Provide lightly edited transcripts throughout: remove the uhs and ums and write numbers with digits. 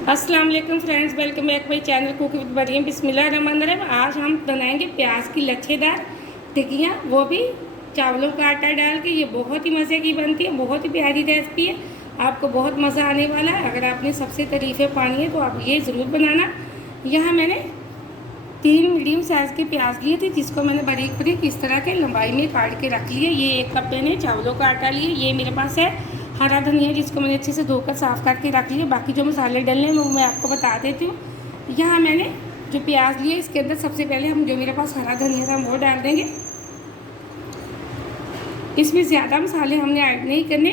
अस्सलाम वालेकुम friends, welcome back my channel cook with Maryam. बिस्मिल्लाहिर्रहमानिर्रहीम। आज हम बनाएंगे प्याज की लच्छेदार टिक्कियाँ, वो भी चावलों का आटा डाल के। ये बहुत ही मज़े की बनती है, बहुत ही प्यारी रेसिपी है, आपको बहुत मज़ा आने वाला है। अगर आपने सबसे तारीफ़ें पानी है तो आप ये ज़रूर बनाना। यहाँ मैंने 3 मीडियम साइज़ के प्याज लिए थे, जिसको मैंने बारीक बारीक इस तरह के लंबाई में काट के रख लिए। ये 1 कप मैंने चावलों का आटा लिए। ये मेरे पास है हरा धनिया, जिसको मैंने अच्छे से धोकर साफ़ करके रख लिया। बाकी जो मसाले डलने हैं वो मैं आपको बता देती हूँ। यहाँ मैंने जो प्याज लिए, इसके अंदर सबसे पहले हम जो मेरे पास हरा धनिया था वो डाल देंगे। इसमें ज़्यादा मसाले हमने ऐड नहीं करने।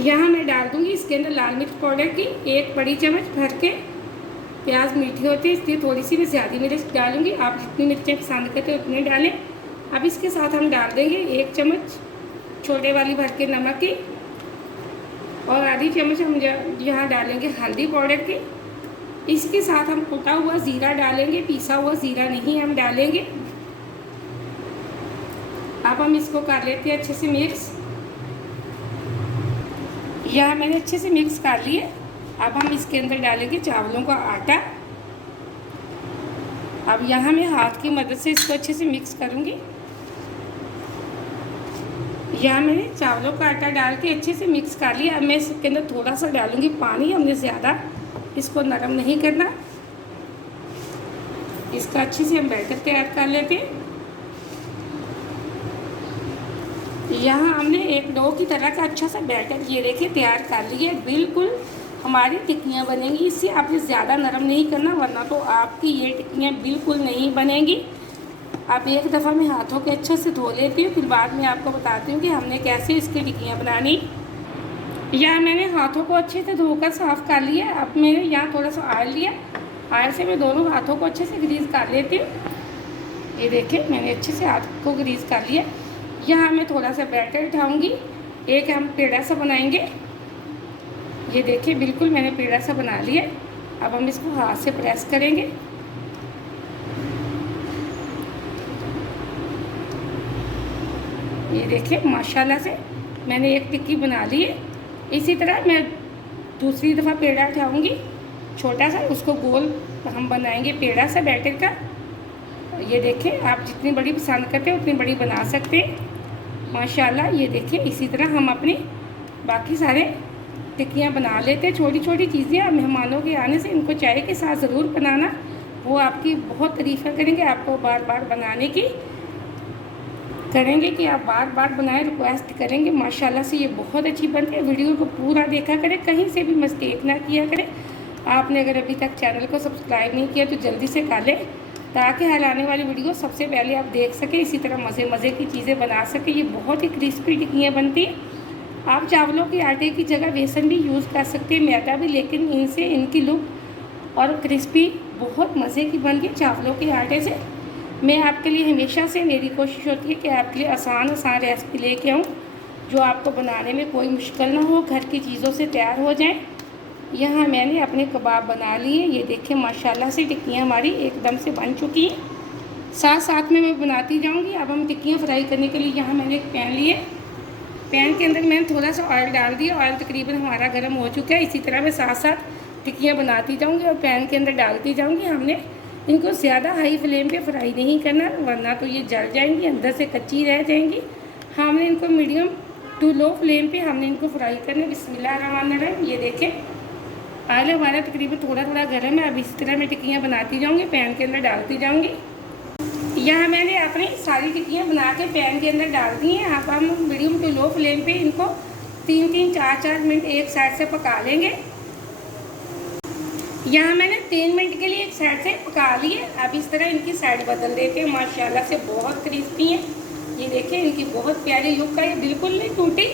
यहाँ मैं डाल दूँगी इसके अंदर लाल मिर्च पाउडर की 1 बड़ी चम्मच भर के। प्याज मीठी होती है इसलिए थोड़ी सी मैं ज़्यादा मिर्च डालूँगी, आप जितनी मिर्चें पसंद करते हो उतने डालें। अब इसके साथ हम डाल देंगे 1 चम्मच छोटे वाली भर के नमक की, और आधी चम्मच हम यहाँ डालेंगे हल्दी पाउडर की। इसके साथ हम कुटा हुआ ज़ीरा डालेंगे, पीसा हुआ ज़ीरा नहीं हम डालेंगे। अब हम इसको कर लेते हैं अच्छे से मिक्स। यहाँ मैंने अच्छे से मिक्स कर लिए। अब हम इसके अंदर डालेंगे चावलों का आटा। अब यहाँ मैं हाथ की मदद से इसको अच्छे से मिक्स करूँगी। यहाँ मैंने चावलों का आटा डाल के अच्छे से मिक्स कर लिया। अब मैं इसके अंदर थोड़ा सा डालूँगी पानी, हमने ज़्यादा इसको नरम नहीं करना। इसका अच्छे से हम बैटर तैयार कर लेते हैं। यहाँ हमने एक डो की तरह का अच्छा सा बैटर ये देखिए तैयार कर लिया। बिल्कुल हमारी टिक्कियाँ बनेंगी। इससे आपने ज़्यादा नरम नहीं करना, वरना तो आपकी ये टिक्कियाँ बिल्कुल नहीं बनेंगी। आप एक दफ़ा मैं हाथों के अच्छे से धो लेती हूँ, फिर बाद में आपको बताती हूँ कि हमने कैसे इसकी टिक्कियाँ बनानी। यहाँ मैंने हाथों को अच्छे से धोकर साफ़ कर लिया। अब मैंने यहाँ थोड़ा सा ऑयल लिया, ऑयल से मैं दोनों हाथों को अच्छे से ग्रीस कर लेती हूँ। ये देखिए मैंने अच्छे से हाथ को ग्रीस कर लिया। यहाँ मैं थोड़ा सा बैटर उठाऊँगी, एक हम पेड़ा सा बनाएंगे। ये देखिए बिल्कुल मैंने पेड़ा सा बना लिया। अब हम इसको हाथ से प्रेस करेंगे। ये देखिए माशाल्लाह से मैंने एक टिक्की बना ली है। इसी तरह मैं दूसरी दफ़ा पेड़ा उठाऊँगी छोटा सा, उसको गोल हम बनाएंगे पेड़ा सा बैटर का। ये देखिए आप जितनी बड़ी पसंद करते हैं उतनी बड़ी बना सकते हैं माशाल्लाह। ये देखिए इसी तरह हम अपनी बाकी सारे टिक्कियाँ बना लेते हैं। छोटी छोटी चीज़ें आप मेहमानों के आने से इनको चाय के साथ ज़रूर बनाना, वो आपकी बहुत तारीफ़ करेंगे, आपको बार बार बनाने की करेंगे कि आप बार बार बनाएं, रिक्वेस्ट करेंगे। माशाल्लाह से ये बहुत अच्छी बनती है। वीडियो को पूरा देखा करें, कहीं से भी मिस्टेक ना किया करें। आपने अगर अभी तक चैनल को सब्सक्राइब नहीं किया तो जल्दी से कर लें, ताकि हर आने वाली वीडियो सबसे पहले आप देख सकें। इसी तरह मज़े मज़े की चीज़ें बना सकें। ये बहुत ही क्रिस्पी टिक्कियाँ बनती हैं। आप चावलों के आटे की जगह बेसन भी यूज़ कर सकते हैं, मैदा भी, लेकिन इनसे इनकी लुक और क्रिस्पी बहुत मज़े की बनती है चावलों के आटे से। मैं आपके लिए हमेशा से मेरी कोशिश होती है कि आपके लिए आसान रेसिपी लेके आऊँ, जो आपको बनाने में कोई मुश्किल ना हो, घर की चीज़ों से तैयार हो जाए। यहाँ मैंने अपने कबाब बना लिए। ये देखिए माशाल्लाह से टिक्कियाँ हमारी एकदम से बन चुकी हैं। साथ साथ में मैं बनाती जाऊँगी। अब हम टिक्कियाँ फ्राई करने के लिए यहाँ मैंने एक पैन लिए। पैन के अंदर मैंने थोड़ा सा ऑयल डाल दिया। ऑयल तकरीबन हमारा गर्म हो चुका है। इसी तरह मैं साथ साथ टिक्कियाँ बनाती जाऊँगी और पैन के अंदर डालती जाऊँगी। हमने इनको ज़्यादा हाई फ्लेम पे फ्राई नहीं करना, वरना तो ये जल जाएंगी, अंदर से कच्ची रह जाएंगी। हमने इनको मीडियम टू लो फ्लेम पे हमने इनको फ्राई करना। बिस्मिल्लाहिर्रहमानिर्रहीम। ये देखें ऑयल हमारा तकरीबन थोड़ा थोड़ा गर्म है। अब इस तरह मैं टिक्कियाँ बनाती जाऊँगी, पैन के अंदर डालती जाऊँगी। यहाँ मैंने अपनी सारी टिक्कियाँ बना के पैन के अंदर डाल दी हैं। अब हम मीडियम टू लो फ्लेम पे इनको 3-3, 4-4 मिनट एक साइड से पका लेंगे। यहाँ मैंने 3 मिनट के लिए एक साइड से पका लिए। अब इस तरह इनकी साइड बदल देते हैं। माशाल्लाह से बहुत क्रिस्पी हैं। ये देखिए इनकी बहुत प्यारी लुक है, ये बिल्कुल नहीं टूटी।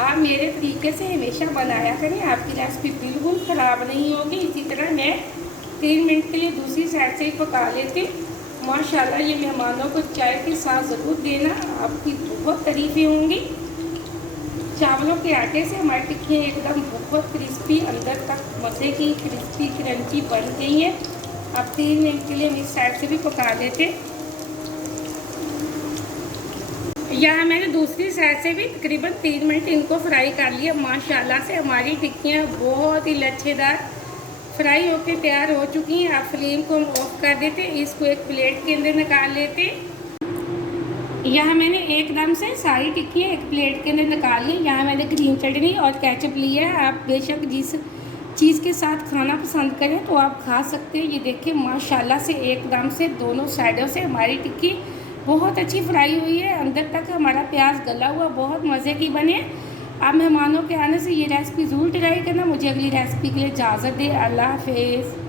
आप मेरे तरीके से हमेशा बनाया करें, आपकी रेसिपी बिल्कुल ख़राब नहीं होगी। इसी तरह मैं 3 मिनट के लिए दूसरी साइड से ही पका लेती हूँ। माशाल्लाह ये मेहमानों को चाय के साथ ज़रूर देना, आपकी बहुत तारीफ़ें होंगी। चावलों के आटे से हमारी टिक्कियाँ एकदम बहुत क्रिस्पी, अंदर तक मज़े की क्रिस्पी क्रंची बन गई हैं। अब 3 मिनट के लिए हम इस साइड से भी पका लेते। यहाँ मैंने दूसरी साइड से भी तकरीबन 3 मिनट इनको फ्राई कर लिया। माशाल्लाह से हमारी टिक्कियाँ बहुत ही लच्छेदार फ्राई होके तैयार हो चुकी हैं। आप फ्लेम को हम ऑफ कर देते, इसको एक प्लेट के अंदर निकाल लेते। यहाँ मैंने एकदम से सारी टिक्कियाँ एक प्लेट के अंदर निकाल ली। यहाँ मैंने ग्रीन चटनी और केचप लिया है। आप बेशक जिस चीज़ के साथ खाना पसंद करें तो आप खा सकते हैं। ये देखिए माशाल्लाह से एकदम से दोनों साइडों से हमारी टिक्की बहुत अच्छी फ्राई हुई है। अंदर तक हमारा प्याज गला हुआ, बहुत मज़े की बने। आप मेहमानों के आने से ये रेसिपी ज़रूर ट्राई करना। मुझे अगली रेसिपी के लिए इजाज़त दें। अल्लाह हाफ़िज़।